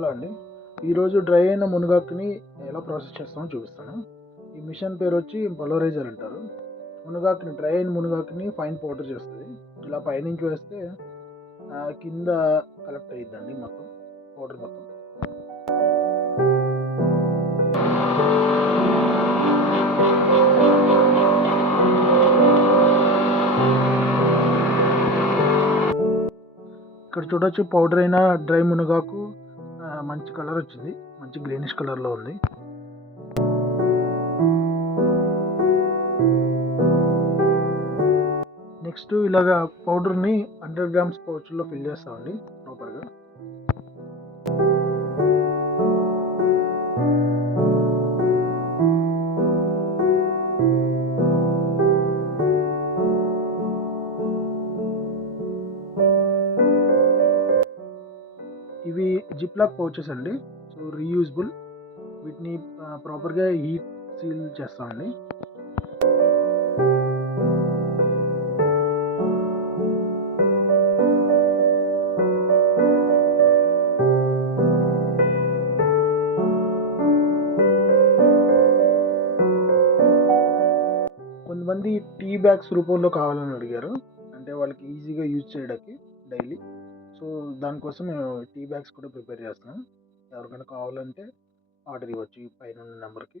Hello అండి. ఈరోజు dry అయిన మునగాకుని ఎలా ప్రాసెస్ చేస్తామో చూపిస్తాను. ఈ మిషన్ పేరు వచ్చి పల్వరైజర్ అంటారు. డ్రై అయిన మునగాకుని ఫైన్ పౌడర్ చేస్తుంది. ఇలా పైనుంచి వేస్తే కింద కలెక్ట్ అయ్యిద్దండి మొత్తం పౌడర్ మొత్తం. ఇక్కడ చూడొచ్చు పౌడర్ అయిన డ్రై మునగాకు మంచి కలర్ వచ్చింది, మంచి గ్రీనిష్ కలర్లో ఉంది. నెక్స్ట్ ఇలాగా పౌడర్ని 100 గ్రామ్స్ పౌచ్లో ఫిల్ చేస్తామండి ప్రాపర్గా. ఇవి జిప్లాక్ పౌచెస్ అండి, సో రీయూజబుల్. వీటిని ప్రాపర్గా హీట్ సీల్ చేస్తామండి. కొంతమంది టీ బ్యాగ్స్ రూపంలో కావాలని అడిగారు, అంటే వాళ్ళకి ఈజీగా యూజ్ చేయడానికి డైలీ. సో దానికోసం మేము టీ బ్యాగ్స్ కూడా ప్రిపేర్ చేస్తున్నాం. ఎవరికైనా కావాలంటే ఆర్డర్ ఇవ్వచ్చు ఈ పైన నెంబర్కి.